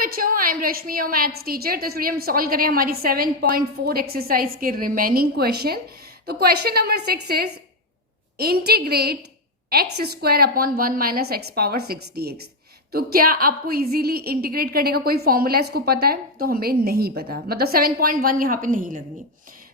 बच्चों, I am Rashmi your maths teacher. तो इस वीडियो में सॉल्व करें हमारी 7.4 एक्सरसाइज के रिमेनिंग क्वेश्चन। तो question number 6 is integrate x square upon 1 minus x power 6 dx। तो क्या आपको इजीली इंटीग्रेट करने का कोई फॉर्मूला इसको पता है? तो हमें नहीं पता, मतलब 7.1 यहाँ पे नहीं लगनी।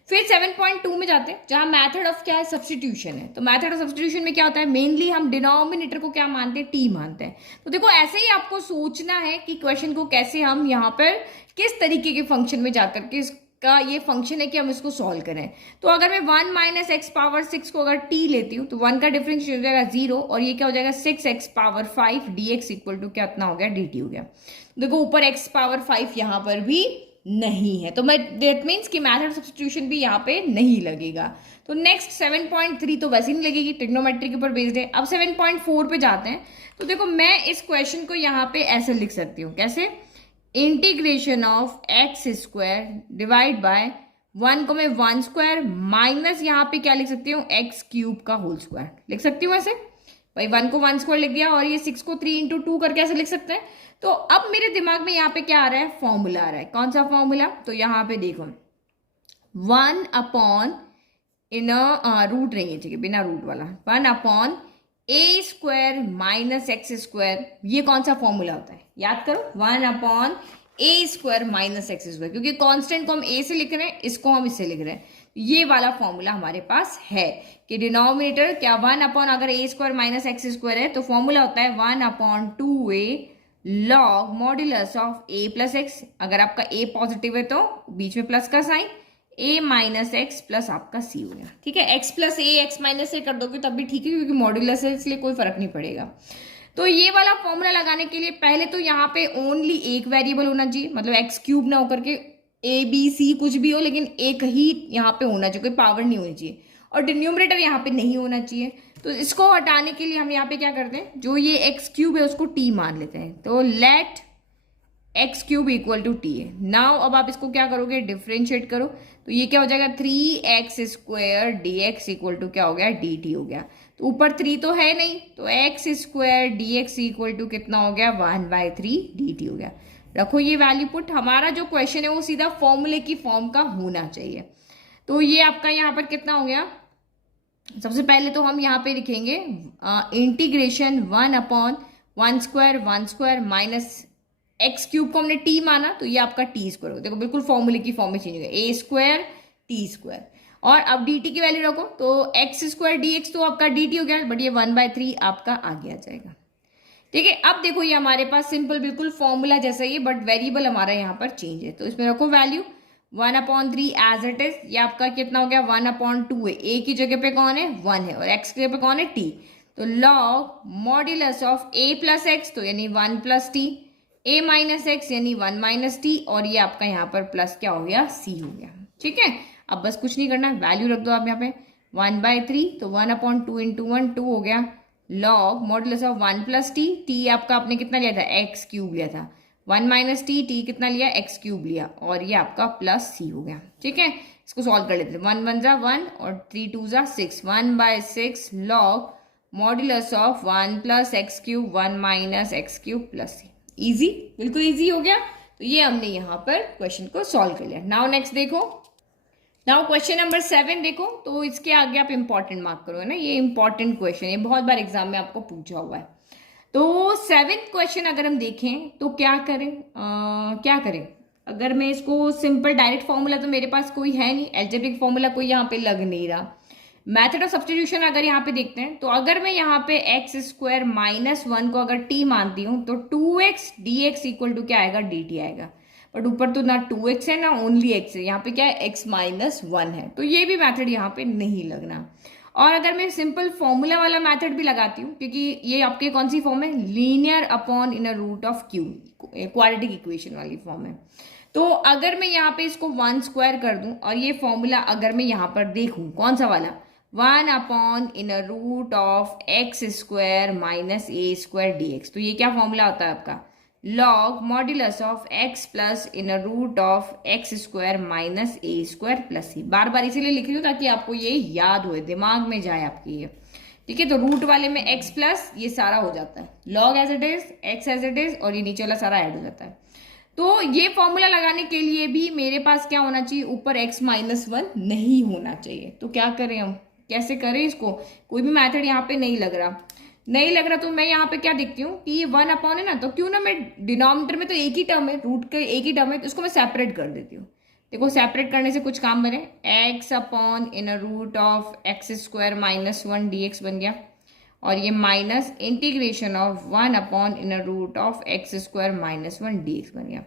फिर 7.2 में जाते हैं जहां मेथड ऑफ क्या है, सब्सटीट्यूशन है। तो मेथड ऑफ सब्सटीट्यूशन में क्या होता है, मेनली हम डिनोमिनेटर को क्या मानते हैं, टी मानते हैं। तो देखो ऐसे ही आपको सोचना है कि क्वेश्चन को कैसे हम यहाँ पर किस तरीके के फंक्शन में जाकर के इसका ये फंक्शन है कि हम इसको सॉल्व करें। तो अगर मैं 1 माइनस एक्स पावर 6 को अगर टी लेती हूँ तो 1 का डिफरेंस हो जाएगा 0 और ये क्या हो जाएगा 6x power 5 dx equal to क्या इतना हो गया dt हो गया। देखो ऊपर x पावर 5 यहाँ पर भी नहीं है, तो मैं दैट मीन्स कि मैथड सब्स्टिट्यूशन भी यहाँ पे नहीं लगेगा। तो नेक्स्ट 7.3 तो वैसे ही नहीं लगेगी, ट्रिग्नोमेट्री के ऊपर बेस्ड है। अब 7.4 पे जाते हैं। तो देखो मैं इस क्वेश्चन को यहाँ पे ऐसे लिख सकती हूँ, कैसे, integration of x square divide by 1 को मैं 1 स्क्वायर माइनस यहाँ पे क्या लिख सकती हूँ, एक्स क्यूब का होल स्क्वायर लिख सकती हूँ ऐसे। भाई 1 को 1 स्क्वायर लिख दिया और ये 6 को 3 इंटू 2 करके ऐसे लिख सकते हैं। तो अब मेरे दिमाग में यहाँ पे क्या आ रहा है, फॉर्मूला आ रहा है। कौन सा फॉर्मूला? तो यहाँ पे देखो 1 अपॉन इन रूट नहीं है, ठीक है, बिना रूट वाला 1 अपॉन ए स्क्वायर माइनस एक्स स्क्वायर। ये कौन सा फॉर्मूला होता है, याद करो, 1 अपॉन ए स्क्वायर माइनस एक्स स्क्वायर, क्योंकि कांस्टेंट को हम ए से लिख रहे हैं, इसको हम इससे लिख रहे हैं। ये वाला फॉर्मूला हमारे पास है कि डिनोमिनेटर क्या 1 अपॉन अगर ए स्क्वायर माइनस एक्स स्क्वायर है तो फॉर्मूला होता है 1 upon 2a log modulus of a plus x. अगर आपका a पॉजिटिव है तो बीच में प्लस का sign, a minus x plus आपका c हो गया। ठीक है, x plus a x minus a कर दोगे तब भी ठीक है, क्योंकि मॉड्यूलस है इसलिए कोई फर्क नहीं पड़ेगा। तो ये वाला फॉर्मूला लगाने के लिए पहले तो यहाँ पे ओनली एक वेरिएबल होना चाहिए, मतलब एक्स क्यूब ना होकर के ए बी सी कुछ भी हो, लेकिन एक ही यहाँ पे होना चाहिए, कोई पावर नहीं होनी चाहिए, और डिनोमिनेटर यहाँ पे नहीं होना चाहिए। तो इसको हटाने के लिए हम यहाँ पे क्या करते हैं, जो ये एक्स क्यूब है उसको टी मान लेते हैं। तो let x cube equal to t है। नाउ अब आप इसको क्या करोगे, डिफ्रेंशिएट करो। तो ये क्या हो जाएगा 3x square D x equal to क्या हो गया, डी टी हो गया। तो ऊपर 3 तो है नहीं, तो x square D x equal to कितना हो गया, 1/3 डी टी हो गया। रखो ये वैल्यू पुट। हमारा जो क्वेश्चन है वो सीधा फॉर्मूले की फॉर्म का होना चाहिए। तो ये आपका यहाँ पर कितना हो गया, सबसे पहले तो हम यहाँ पे लिखेंगे integration 1 upon 1 square minus x cube को हमने टी माना, तो ये आपका टी स्क्वायर हो। देखो बिल्कुल फॉर्मूले की फॉर्म में चेंज हो गया, ए स्क्वायर टी स्क्वायर। और अब डी टी की वैल्यू रखो, तो एक्स स्क्वायर डी एक्स तो आपका डी टी हो गया, बट ये 1/3 आपका आगे आ जाएगा। ठीक है, अब देखो ये हमारे पास सिंपल बिल्कुल फॉर्मूला जैसा ही है, बट वेरिएबल हमारा यहाँ पर चेंज है। तो इसमें रखो वैल्यू 1/3 एज इट इज। ये आपका कितना हो गया, 1/2 है। ए की जगह पे कौन है, 1 है, और एक्स की जगह पे कौन है, टी। तो log modulus of A plus x, तो यानी 1 प्लस टी, ए माइनस एक्स यानी 1 माइनस टी, और ये आपका यहाँ पर प्लस क्या हो गया, सी हो गया। ठीक है, अब बस कुछ नहीं करना, वैल्यू रख दो आप यहाँ पे 1/3, तो 1/2 इंटू 1 2 हो गया, log modulus of 1 plus T, T आपका आपने कितना लिया था, एक्स क्यूब लिया था, 1 माइनस टी, टी कितना लिया, एक्स क्यूब लिया, और ये आपका प्लस सी हो गया। ठीक है, इसको सॉल्व कर लेते हैं। 1 1 = 1 और 3 2 = 6, 1/6 log modulus of 1 plus x cube 1 minus x cube plus c. Easy, बिल्कुल इजी हो गया। तो ये हमने यहाँ पर क्वेश्चन को सॉल्व कर लिया। नाउ नेक्स्ट देखो, नाउ क्वेश्चन नंबर 7 देखो। तो इसके आगे आप इंपॉर्टेंट मार्क करो, है ना, ये इंपॉर्टेंट क्वेश्चन है, बहुत बार एग्जाम में आपको पूछा हुआ है। तो 7th क्वेश्चन अगर हम देखें तो क्या करें, क्या करें, अगर मैं इसको सिंपल डायरेक्ट फॉर्मूला तो मेरे पास कोई है नहीं, अलजेब्रिक फॉर्मूला कोई यहाँ पे लग नहीं रहा। मेथड ऑफ सब्स्टिट्यूशन अगर यहाँ पे देखते हैं, तो अगर मैं यहाँ पे एक्स स्क्वायर माइनस 1 को अगर टी मानती हूँ तो 2x dx इक्वल टू क्या आएगा, dt आएगा। बट ऊपर तो ना 2x है ना ओनली x है, यहाँ पे क्या है, x माइनस 1 है, तो ये भी मेथड यहाँ पे नहीं लगना। और अगर मैं सिंपल फॉर्मूला वाला मेथड भी लगाती हूँ, क्योंकि ये आपके कौन सी फॉर्म है, linear upon in root of Q, quadratic equation वाली फॉर्म है। तो अगर मैं यहाँ पे इसको 1 स्क्वायर कर दूं और ये फॉर्मूला अगर मैं यहाँ पर देखूं, कौन सा वाला, 1 upon in root of x square minus A square D X, तो ये क्या फॉर्मूला होता है आपका, log modulus of X plus in root of x square minus A square plus C. बार बार इसीलिए लिख रही हूँ ताकि आपको ये याद हो, दिमाग में जाए आपके ये। ठीक है, तो रूट वाले में एक्स प्लस ये सारा हो जाता है, log as it is, x as it is, और ये नीचे वाला सारा ऐड हो जाता है। तो ये फॉर्मूला लगाने के लिए भी मेरे पास क्या होना चाहिए, ऊपर x-1 नहीं होना चाहिए। तो क्या करें हम, कैसे करें इसको, कोई भी मेथड यहाँ पे नहीं लग रहा, नहीं लग रहा। तो मैं यहाँ पे क्या देखती हूँ कि ये 1 अपॉन है ना, तो क्यों ना मैं डिनोमिनेटर में तो एक ही टर्म है, रूट का एक ही टर्म है, तो इसको मैं सेपरेट कर देती हूँ। देखो सेपरेट करने से कुछ काम बने, x upon in root of x² - 1 dx बन गया, और ये minus integration of 1 upon in root of x² - 1 dx बन गया।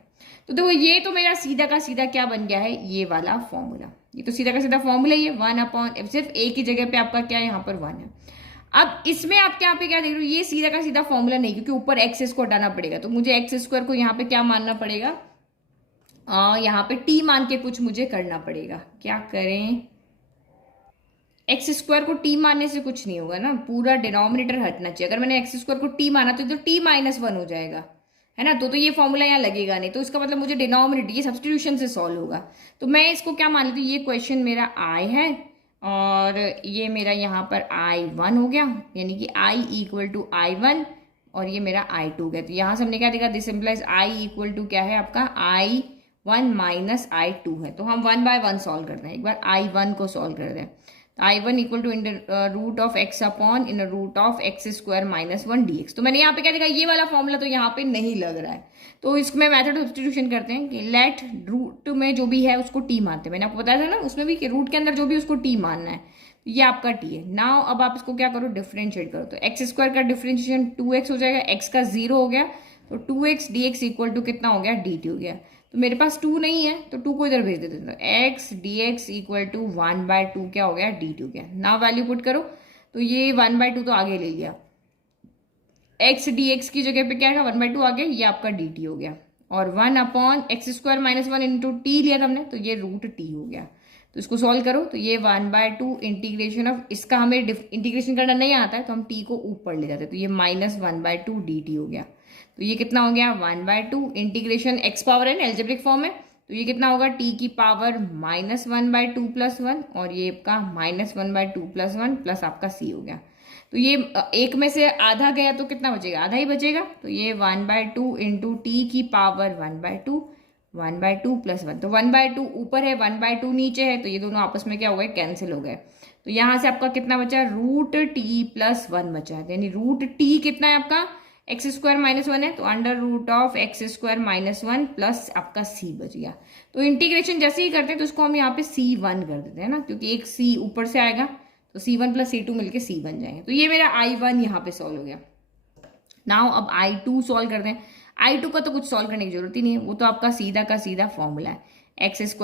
तो देखो ये तो मेरा सीधा का सीधा क्या बन गया है, ये वाला फॉर्मूला, ये तो सीधा का सीधा फॉर्मूला ही है। 1 अपॉन, सिर्फ एक ही जगह पे आपका क्या है, यहाँ पर 1 है। अब इसमें आप यहाँ पे क्या देख रहे हो, ये सीधा का सीधा फॉर्मूला नहीं, क्योंकि ऊपर एक्स को हटाना पड़ेगा, तो मुझे x² को यहाँ पे क्या मानना पड़ेगा, यहाँ पे t मान के कुछ मुझे करना पड़ेगा। क्या करें, x² को t मानने से कुछ नहीं होगा ना, पूरा डिनोमिनेटर हटना चाहिए। अगर मैंने x² को t माना तो t-1 हो जाएगा, है ना। तो ये फॉर्मूला यहाँ लगेगा नहीं, तो इसका मतलब मुझे डिनोमिनेटर, ये सब्स्टिट्यूशन से सॉल्व होगा। तो मैं इसको क्या मान लेती हूँ, ये क्वेश्चन मेरा i है, और ये मेरा यहाँ पर i1 हो गया, यानी कि i = i1, और ये मेरा i2 हो गया। तो यहाँ से हमने क्या देखा, दिस इम्प्लाइज i = क्या है आपका, i1 - i2 है। तो हम 1 बाय 1 सॉल्व करते हैं, एक बार i1 को सॉल्व कर दें। तो i1 = root of x upon in root of x² - 1 dx। तो मैंने यहाँ पे क्या देखा, ये वाला फॉर्मूला तो यहाँ पे नहीं लग रहा है, तो इसमें मेथड सब्स्टिट्यूशन करते हैं कि लेट रूट में जो भी है उसको t मानते हैं। मैंने आपको बताया था ना उसमें भी कि रूट के अंदर जो भी उसको t मानना है, ये आपका t है। नाउ अब आप इसको क्या करो, डिफरेंशिएट करो। तो x² का डिफरेंशिएशन 2x हो जाएगा, x का 0 हो गया, तो 2x dx = कितना हो गया, dt हो गया। तो मेरे पास 2 नहीं है, तो 2 को इधर भेज देते हैं, तो x dx = 1/2 क्या हो गया, dt हो गया। ना वैल्यू पुट करो, तो ये 1/2 तो आगे ले लिया, x dx की जगह पे क्या है 1/2 आ गया, ये आपका dt हो गया। और 1 अपॉन x² - 1 इंटू t लिया था हमने, तो ये रूट t हो गया। तो इसको सॉल्व करो, तो ये 1/2 इंटीग्रेशन ऑफ, इसका हमें इंटीग्रेशन करना नहीं आता है, तो हम t को ऊपर ले जाते हैं, तो ये -1/2 dt हो गया। तो ये कितना हो गया, 1/2 इंटीग्रेशन x पावर है, एल्जेब्रिक फॉर्म है, तो ये कितना होगा, t की पावर -1/2 + 1, और ये आपका -1/2 + 1 प्लस आपका c हो गया। तो ये एक में से आधा गया तो कितना बचेगा, आधा ही बचेगा। तो ये 1/2 इंटू टी की पावर 1/2 + 1, तो 1/2 ऊपर है 1/2 नीचे है, तो ये दोनों आपस में क्या हो गए, कैंसिल हो गए। तो यहाँ से आपका कितना बचा, रूट टी प्लस 1 बचा है, यानी रूट टी कितना है आपका, x² - 1 है, तो under root of x² - 1 plus आपका c बच गया। तो इंटीग्रेशन जैसे ही करते हैं तो उसको हम यहाँ पे c1 कर देते हैं ना, क्योंकि एक c ऊपर से आएगा, तो c1 + c2 मिलके c बन जाएंगे। तो ये मेरा i1 यहाँ पे सॉल्व हो गया। नाउ अब i2 सॉल्व करते हैं। i2 का तो कुछ सॉल्व करने की जरूरत ही नहीं है, वो तो आपका सीधा का सीधा फॉर्मूला है, x² -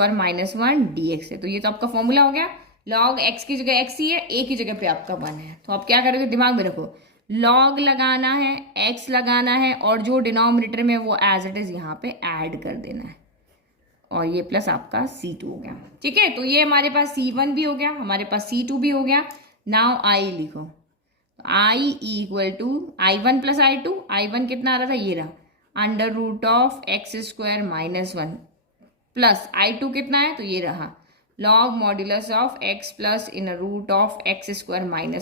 1 dx है। तो ये तो आपका फॉर्मूला हो गया, log x की जगह x ही है, a की जगह पे आपका 1 है। तो आप क्या करोगे, दिमाग में रखो, log लगाना है, x लगाना है, और जो डिनोमिनेटर में वो एज इट इज यहाँ पे ऐड कर देना है, और ये प्लस आपका c2 हो गया। ठीक है, तो ये हमारे पास c1 भी हो गया, हमारे पास c2 भी हो गया। नाउ i लिखो, i = i1 + i2, i1 कितना आ रहा था, ये रहा, under root of x² - 1 plus i2 कितना है, तो ये रहा, log modulus of x plus in root of x² -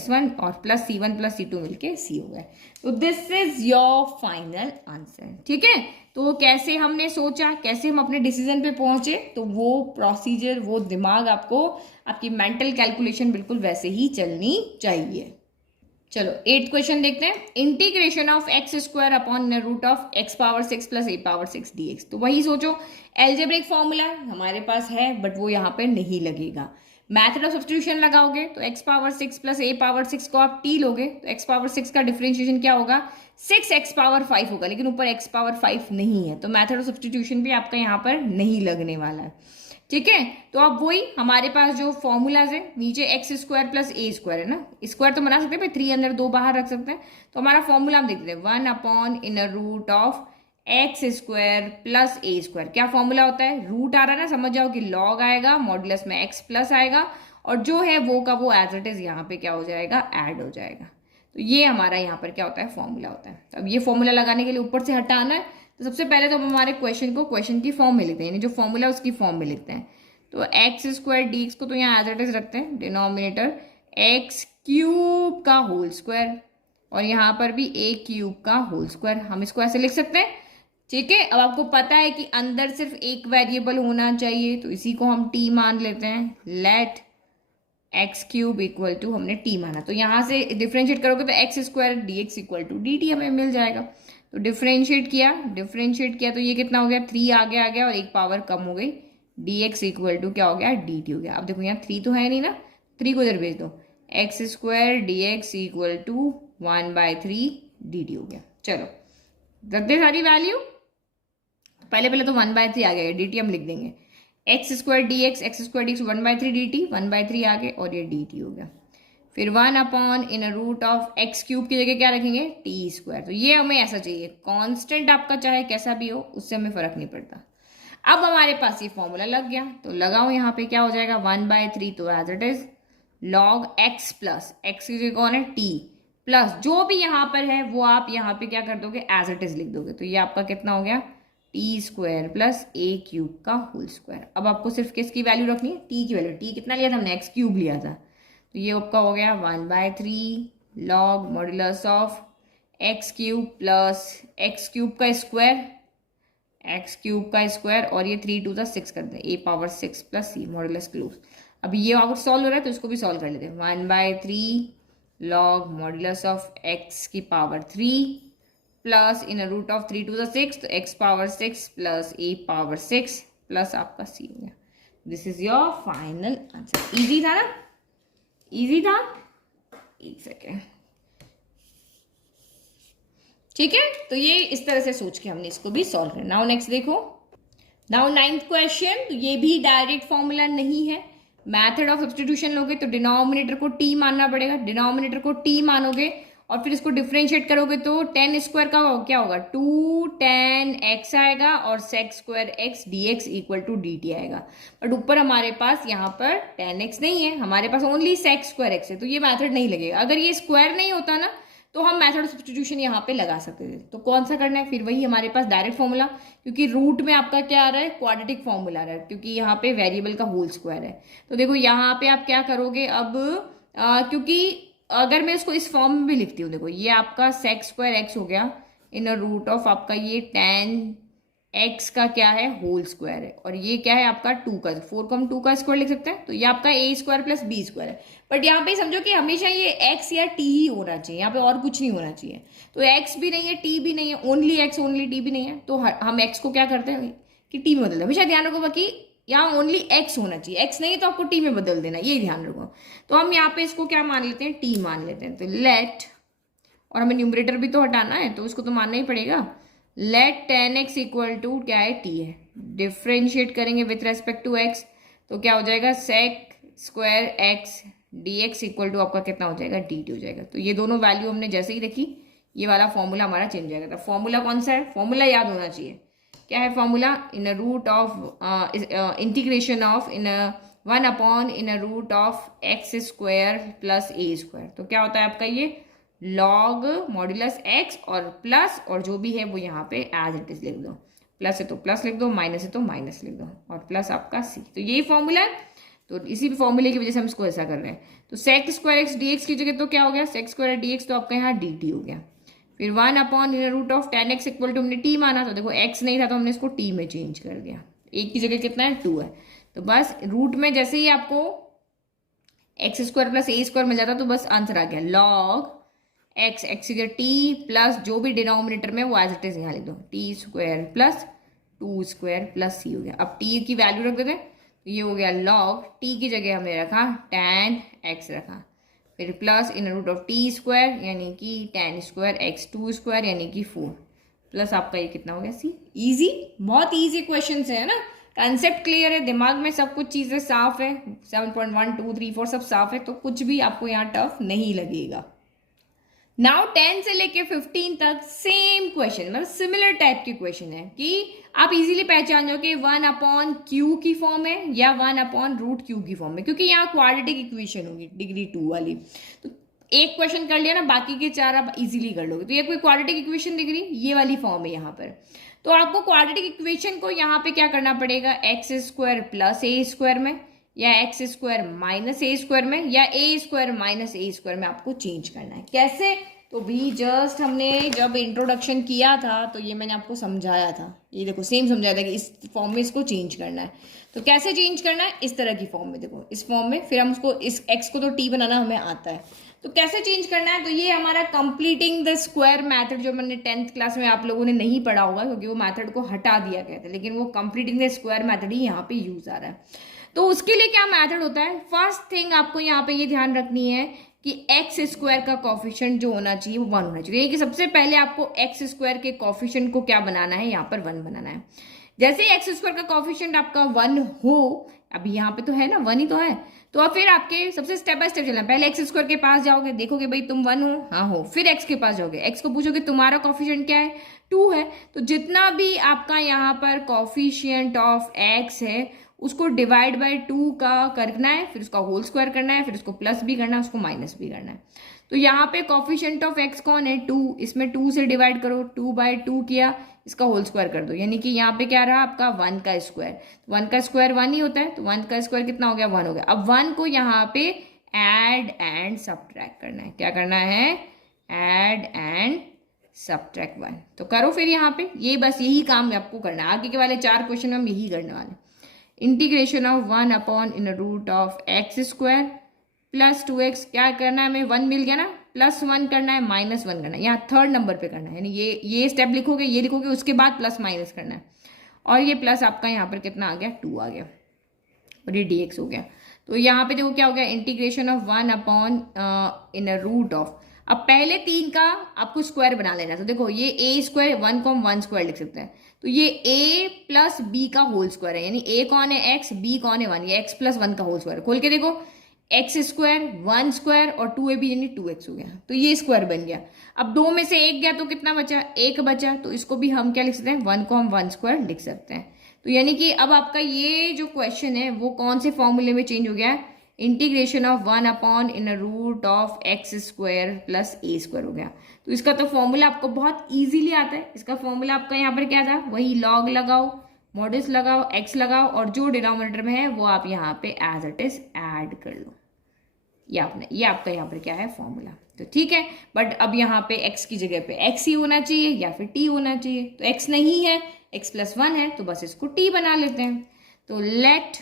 1, और प्लस c1 + c2 मिलके c हो गए। तो this is your final answer. ठीक है, तो कैसे हमने सोचा, कैसे हम अपने डिसीजन पे पहुंचे, तो वो प्रोसीजर, वो दिमाग आपको, आपकी मेंटल कैलकुलेशन बिल्कुल वैसे ही चलनी चाहिए। चलो 8th क्वेश्चन देखते हैं, integration of x² upon root of x⁻6 + a⁻6 dx। तो वही सोचो, एल्जेब्रिक फॉर्मूला हमारे पास है, बट वो यहाँ पे नहीं लगेगा। मैथड ऑफ सब्स्टिट्यूशन लगाओगे तो x⁻6 + a⁻6 को आप t लोगे, तो x⁻6 का डिफरेंशिएशन क्या होगा, 6x⁻5 होगा, लेकिन ऊपर x⁻5 नहीं है, तो मैथड ऑफ सब्स्टिट्यूशन भी आपका यहाँ पर नहीं लगने वाला है। ठीक है, तो अब वही हमारे पास जो फॉर्मूलाज है, नीचे x² + a² है ना, स्क्वायर तो बना सकते हैं, 3 अंदर 2 बाहर रख सकते हैं। तो हमारा फॉर्मूला हम देखते हैं, 1 upon in root of x² + a²। क्या फॉर्मूला होता है, रूट आ रहा है ना, समझ जाओ कि लॉग आएगा, मॉडुलस में x प्लस आएगा, और जो है वो का वो एज इट इज यहाँ पे क्या हो जाएगा, ऐड हो जाएगा। तो ये हमारा यहाँ पर क्या होता है, फॉर्मूला होता है। तो अब ये फॉर्मूला लगाने के लिए ऊपर से हटाना है, तो सबसे पहले तो हम हमारे क्वेश्चन को क्वेश्चन की फॉर्म में लिखते हैं, यानी जो फॉर्मूला उसकी फॉर्म में लिखते हैं। तो x² dx को तो यहाँ एज इट इज रखते हैं, डिनोमिनेटर x³ का होल स्क्वायर, और यहाँ पर भी a³ का होल स्क्वायर, हम इसको ऐसे लिख सकते हैं। ठीक है, अब आपको पता है कि अंदर सिर्फ एक वेरिएबल होना चाहिए, तो इसी को हम टी मान लेते हैं। Let x cube equal to, हमने टी माना, तो यहाँ से डिफ्रेंशिएट करोगे तो x square D x equal to d t हमें मिल जाएगा। तो डिफ्रेंशिएट किया तो ये कितना हो गया, 3 आगे आ गया और एक पावर कम हो गई, डी एक्स इक्वल टू क्या हो गया, डी टी हो गया। अब देखो यहाँ 3 तो है नहीं ना, 3 को इधर भेज दो, x square D x equal to 1/3 d t हो गया। चलो रख दे सारी वैल्यू, पहले तो 1/3 आ गया, डी टी हम लिख देंगे, x square D x 1/3 d T, 1/3 आ गए और ये डी टी हो गया। फिर 1 in root of x cube की जगह क्या रखेंगे, टी स्क्वायर। तो ये हमें ऐसा चाहिए, कांस्टेंट आपका चाहे कैसा भी हो उससे हमें फर्क नहीं पड़ता। अब हमारे पास ये फॉर्मूला लग गया, तो लगाओ यहाँ पे, क्या हो जाएगा 1/3 तो as it is log x plus x की जगह कौन है, टी, प्लस जो भी यहाँ पर है वो आप यहाँ पे क्या कर दोगे, एज इट इज लिख दोगे। तो ये आपका कितना हो गया, टी स्क्वायर प्लस ए क्यूब का होल स्क्वायर। अब आपको सिर्फ किसकी वैल्यू रखनी है, टी की वैल्यू। टी कितना लिया था हमने, एक्स क्यूब लिया था, तो ये आपका हो गया 1/3 log modulus of x cube plus x cube का स्क्वायर और ये 3 2 6 कर दे, ए पावर 6 प्लस सी मॉड्यूलस क्लोज। अब ये अगर सॉल्व हो रहा है तो इसको भी सॉल्व कर लेते हैं। 1/3 लॉग मॉड्यूलस ऑफ एक्स की power 3 plus in root of 3 2 6, तो x power 6 plus a power 6 plus आपका सी हो गया। This is your final answer. Easy था ना, इजी था, एक सेकेंड, ठीक है। तो ये इस तरह से सोच के हमने इसको भी सॉल्व करना। नाउ नेक्स्ट देखो, नाउ 9th क्वेश्चन, तो ये भी डायरेक्ट फॉर्मूला नहीं है, मैथड ऑफ सब्स्टिट्यूशन लोगे तो डिनोमिनेटर को टी मानना पड़ेगा, डिनोमिनेटर को टी मानोगे और फिर इसको डिफ्रेंशिएट करोगे तो 10 स्क्वायर का क्या होगा, 2 10 x आएगा और sec square x dx equal to d t आएगा। बट ऊपर हमारे पास यहाँ पर 10x नहीं है, हमारे पास ओनली sec स्क्वायर x है, तो ये मेथड नहीं लगेगा। अगर ये स्क्वायर नहीं होता ना तो हम मेथड ऑफ सब्स्टिट्यूशन यहाँ पे लगा सकते थे। तो कौन सा करना है, फिर वही हमारे पास डायरेक्ट फॉर्मूला, क्योंकि रूट में आपका क्या आ रहा है, क्वाड्रेटिक फॉर्मूला आ रहा है, क्योंकि यहाँ पे वेरिएबल का होल स्क्वायर है। तो देखो यहाँ पे आप क्या करोगे अब, क्योंकि अगर मैं इसको इस फॉर्म में भी लिखती हूँ, देखो ये आपका sec स्क्वायर एक्स हो गया इन रूट ऑफ आपका ये tan x का क्या है, होल स्क्वायर है, और ये क्या है आपका 2 का, 4 को हम 2 का स्क्वायर लिख सकते हैं, तो ये आपका a square plus b square है। बट यहाँ पे समझो कि हमेशा ये x या t ही होना चाहिए, यहाँ पे और कुछ नहीं होना चाहिए। तो x भी नहीं है, t भी नहीं है, ओनली x ओनली t भी नहीं है, तो हम x को क्या करते हैं कि t में बदलते हैं। हमेशा ध्यान रखो कि यहाँ ओनली x होना चाहिए, x नहीं तो आपको t में बदल देना, ये ध्यान रखो। तो हम यहाँ पे इसको क्या मान लेते हैं, t मान लेते हैं। तो लेट, और हमें न्यूमरेटर भी तो हटाना है तो उसको तो मानना ही पड़ेगा, लेट 10x इक्वल टू क्या है, t है, डिफ्रेंशिएट करेंगे विथ रेस्पेक्ट टू x, तो क्या हो जाएगा sec square x dx equal to आपका कितना हो जाएगा, dt हो जाएगा। तो ये दोनों वैल्यू हमने जैसे ही देखी, ये वाला फॉर्मूला हमारा चेंज हो जाएगा। तो फॉर्मूला कौन सा है, फॉर्मूला याद होना चाहिए, क्या है formula, in root of integration of in 1 in root of x square plus a square. तो क्या होता है आपका ये लॉग मॉड्यूलस एक्स और प्लस, और जो भी है वो यहाँ पे एज इट इज लिख दो, प्लस है तो प्लस लिख दो, माइनस है तो माइनस लिख दो, और प्लस आपका सी। तो यही फॉर्मूला है, तो इसी फॉर्मूले की वजह से हम इसको ऐसा कर रहे हैं। तो sec square x D x की जगह तो क्या हो गया, sec स्क्वायर डी एक्स, तो आपका यहाँ डी टी हो गया। फिर 1 in root of 10x equal to हमने t माना, तो देखो x नहीं था तो हमने इसको t में चेंज कर दिया, एक की जगह कितना है, 2 है। तो बस रूट में जैसे ही आपको x square plus a square मिल जाता तो बस आंसर आ गया, लॉग एक्स की जगह t प्लस जो भी डिनोमिनेटर में वो एज इट इज यहाँ लिख दो, t square plus 2 square plus c हो गया। अब t की वैल्यू रख देते, तो ये हो गया लॉग t की जगह हमने रखा tan x रखा, फिर plus in root of t square यानी कि tan स्क्वायर x 2 स्क्वायर यानी कि 4 प्लस आपका ये कितना हो गया सी। इजी, बहुत इजी क्वेश्चन है ना, कंसेप्ट क्लियर है, दिमाग में सब कुछ चीज़ें साफ है, 7.1 2 3 4 सब साफ है, तो कुछ भी आपको यहाँ टफ नहीं लगेगा। नाउ 10 से लेके 15 तक सेम क्वेश्चन, मतलब सिमिलर टाइप की क्वेश्चन है कि आप इजीली पहचान जाओ कि 1/q की फॉर्म है या 1/√q की फॉर्म है, क्योंकि यहाँ क्वाड्रेटिक इक्वेशन होगी डिग्री 2 वाली। तो एक क्वेश्चन कर लिया ना, बाकी के 4 आप इजीली कर लोगे। तो ये कोई क्वाड्रेटिक इक्वेशन दिख रही, ये वाली फॉर्म है यहाँ पर। तो आपको क्वाड्रेटिक इक्वेशन को यहाँ पे क्या करना पड़ेगा, x square plus a square में, या x square minus A square में, या ए स्क्वायर माइनस ए स्क्वायर में आपको चेंज करना है। कैसे, तो भी जस्ट हमने जब इंट्रोडक्शन किया था तो ये मैंने आपको समझाया था, ये देखो सेम समझाया था कि इस फॉर्म में इसको चेंज करना है। तो कैसे चेंज करना है, इस तरह की फॉर्म में, देखो इस फॉर्म में, फिर हम उसको इस x को तो t बनाना हमें आता है, तो कैसे चेंज करना है, तो ये हमारा कंप्लीटिंग द स्क्वायर मेथड जो मैंने 10th क्लास में आप लोगों ने नहीं पढ़ा होगा क्योंकि वो मेथड को हटा दिया गया था, लेकिन वो कंप्लीटिंग द स्क्वायर मेथड ही यहाँ पे यूज आ रहा है। तो उसके लिए क्या मेथड होता है, फर्स्ट थिंग आपको यहाँ पे ये ध्यान रखनी है कि एक्स स्क्वायर का कॉफिशिएंट जो होना चाहिए वो 1 होना चाहिए, कि सबसे पहले आपको एक्स स्क्वायर के कॉफिशिएंट को क्या बनाना है, यहाँ पर 1 बनाना है। जैसे एक्स स्क्वायर का कॉफिशिएंट आपका 1 हो, अभी यहाँ पे तो है ना 1 ही तो है, तो अब फिर आपके सबसे स्टेप बाय स्टेप चलना, पहले एक्स स्क्वायर के पास जाओगे, देखोगे भाई तुम 1 हो, हाँ हो, फिर एक्स के पास जाओगे, एक्स को पूछोगे तुम्हारा कॉफिशिएंट क्या है, 2 है, तो जितना भी आपका यहाँ पर कॉफिशिएंट ऑफ एक्स है उसको डिवाइड बाय 2 का करना है, फिर उसका होल स्क्वायर करना है, फिर उसको प्लस भी करना है, उसको माइनस भी करना है। तो यहाँ पे कॉफिशिएंट ऑफ एक्स कौन है, 2, इसमें 2 से डिवाइड करो, 2/2 किया, इसका होल स्क्वायर कर दो, यानी कि यहाँ पे क्या रहा आपका 1 का स्क्वायर, 1 का स्क्वायर 1 ही होता है, तो 1 का स्क्वायर कितना हो गया, 1 हो गया। अब 1 को यहाँ पे ऐड एंड सबट्रैक्ट करना है, क्या करना है, ऐड एंड सबट्रैक्ट 1, तो करो फिर यहाँ पे, ये बस यही काम आपको करना है, आगे के वाले 4 क्वेश्चन में हम यही करने वाले। Integration of 1 upon in root of x square plus 2x, क्या करना है हमें, 1 मिल गया ना, +1 करना है, -1 करना है, यहाँ 3rd नंबर पे करना है, यानी ये स्टेप लिखोगे, ये लिखोगे, उसके बाद प्लस माइनस करना है, और ये प्लस आपका यहाँ पर कितना आ गया, 2 आ गया, और ये dx हो गया। तो यहाँ पे देखो क्या हो गया, integration of 1 upon in root of, अब पहले 3 का आपको स्क्वायर बना लेना, तो देखो ये a स्क्वायर 1 को हम 1 स्क्वायर लिख सकते हैं, तो ये a प्लस b का होल स्क्वायर है, यानी a कौन है x, b कौन है 1, ये x प्लस 1 का होल स्क्वायर, खोल के देखो, एक्स स्क्वायर 1 स्क्वायर और 2ab यानी 2x हो गया, तो ये स्क्वायर बन गया। अब 2 में से 1 गया तो कितना बचा, 1 बचा, तो इसको भी हम क्या लिख सकते हैं, 1 को हम 1 स्क्वायर लिख सकते हैं। तो यानी कि अब आपका ये जो क्वेश्चन है वो कौन से फॉर्मूले में चेंज हो गया है, integration of 1 upon in root of x square plus a square हो गया। तो इसका तो फॉर्मूला आपको बहुत इजीली आता है, इसका फॉर्मूला आपका यहाँ पर क्या था, वही लॉग लगाओ, मॉड्यूलस लगाओ, x लगाओ, और जो डिनोमिनेटर में है वो आप यहाँ पे एज इट इज ऐड कर लो, ये आपका यहाँ पर क्या है फॉर्मूला। तो ठीक है, बट अब यहाँ पे x की जगह पे x ही होना चाहिए या फिर t होना चाहिए, तो x नहीं है, x + 1 है, तो बस इसको t बना लेते हैं। तो लेट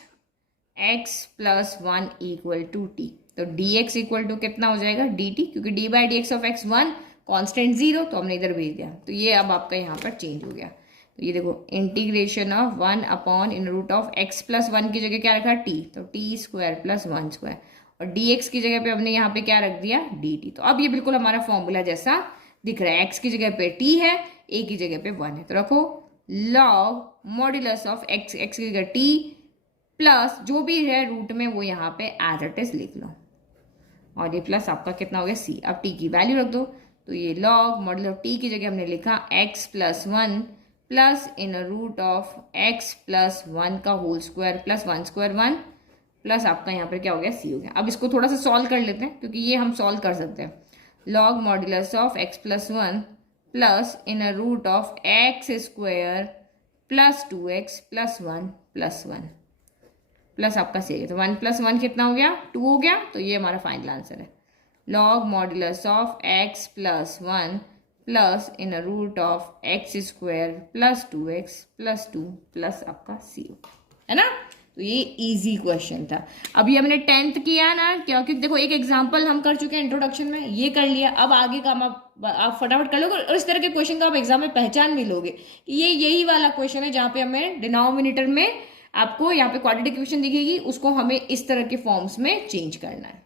x + 1 = t, तो dx इक्वल टू कितना हो जाएगा, dt, क्योंकि d/dx ऑफ x 1, कॉन्स्टेंट 0, तो हमने इधर भेज दिया, तो ये अब आपका यहाँ पर चेंज हो गया। तो ये देखो integration of 1 upon in root of x + 1 की जगह क्या रखा, t, तो t² + 1 स्क्वायर, और dx की जगह पे हमने यहाँ पे क्या रख दिया, dt। तो अब ये बिल्कुल हमारा फॉर्मूला जैसा दिख रहा है, x की जगह पे t है, a की जगह पे 1 है, तो रखो log modulus of x, x की जगह t प्लस जो भी है रूट में वो यहाँ पे एज इट इज लिख लो, और ये प्लस आपका कितना हो गया c, अब t की वैल्यू रख दो, तो ये लॉग मॉड्यूलस ऑफ t की जगह हमने लिखा x + 1 plus in root of x + 1 का whole square plus 1 square 1 plus आपका यहाँ पर क्या हो गया, c हो गया। अब इसको थोड़ा सा सॉल्व कर लेते हैं, क्योंकि ये हम सॉल्व कर सकते हैं, log modulus of x + 1 plus in root of x² plus 2x plus 1 plus 1 plus आपका c है, तो 1 + 1 कितना हो गया, 2 हो गया, तो ये हमारा फाइनल आंसर है, log modulus of x + 1 plus in root of x² plus 2x plus 2 plus आपका c है ना। तो ये इजी क्वेश्चन था। अभी हमने 10th किया ना, क्योंकि देखो एक एग्जांपल हम कर चुके हैं इंट्रोडक्शन में, ये कर लिया, अब आगे का आप फटाफट कर लोगे, और इस तरह के क्वेश्चन का आप एग्जाम में पहचान भी लोगे कि ये यही वाला क्वेश्चन है जहाँ पे हमें डिनोमिनेटर में आपको यहाँ पे क्वाड्रेटिक इक्वेशन दिखेगी, उसको हमें इस तरह के फॉर्म्स में चेंज करना है।